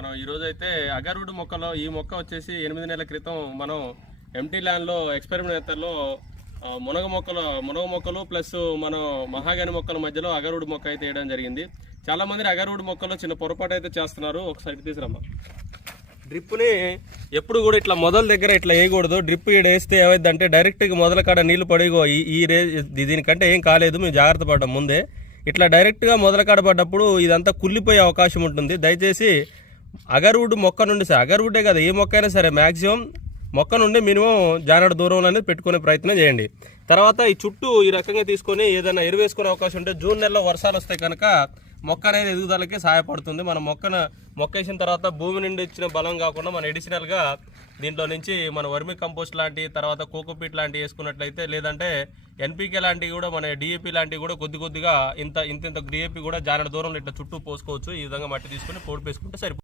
మనం ఈరోజు అయితే అగరుడు మొక్కలో ఈ మొక్క వచ్చేసి ఎనిమిది నెలల క్రితం మనం ఎంటీ ల్యాండ్లో ఎక్స్పెరిమెంట్ మెథడ్లో మునగ మొక్కలు మునగ మొక్కలు ప్లస్ మనం మహాగని మొక్కల మధ్యలో అగరుడు మొక్క అయితే వేయడం జరిగింది. చాలా మంది అగరుడు మొక్కలో చిన్న పొరపాటు అయితే చేస్తున్నారు. ఒకసారి తీసుకురమ్మా. డ్రిప్ని ఎప్పుడు కూడా ఇట్లా మొదల దగ్గర ఇట్లా వేయకూడదు. డ్రిప్ ఈడ వేస్తే ఏమైందంటే డైరెక్ట్గా మొదల కాడ నీళ్ళు పడిగో ఈ ఈ రే దీనికంటే ఏం కాలేదు. మేము జాగ్రత్త పడ్డాం ముందే. ఇట్లా డైరెక్ట్గా మొదల కాడ పడ్డప్పుడు ఇదంతా కుళ్ళిపోయే అవకాశం ఉంటుంది. దయచేసి అగర్వుడ్ మొక్క నుండి సార్ అగర్వుడే కదా ఏ మొక్క అయినా సరే మ్యాక్సిమం మొక్క నుండి మినిమం జానడ దూరం అనేది పెట్టుకునే ప్రయత్నం చేయండి. తర్వాత ఈ చుట్టూ ఈ రకంగా తీసుకొని ఏదైనా ఎరువేసుకునే అవకాశం ఉంటే జూన్ నెలలో వర్షాలు వస్తాయి కనుక మొక్క అనేది ఎదుగుదలకి సహాయపడుతుంది. మన మొక్కను మొక్క వేసిన తర్వాత భూమి నుండి ఇచ్చిన బలం కాకుండా మన ఎడిషనల్గా దీంట్లో నుంచి మన వర్మి కంపోస్ట్ లాంటి తర్వాత కోకోపీట్ లాంటివి వేసుకున్నట్లయితే లేదంటే ఎన్పీకే లాంటివి కూడా మన డిఏపీ లాంటివి కూడా కొద్ది కొద్దిగా ఇంత ఇంత ఇంత డిఏపి కూడా జానడ దూరంలో ఇట్లా చుట్టూ పోసుకోవచ్చు. ఈ విధంగా మట్టి తీసుకొని పోడిపేసుకుంటే సరిపోతుంది.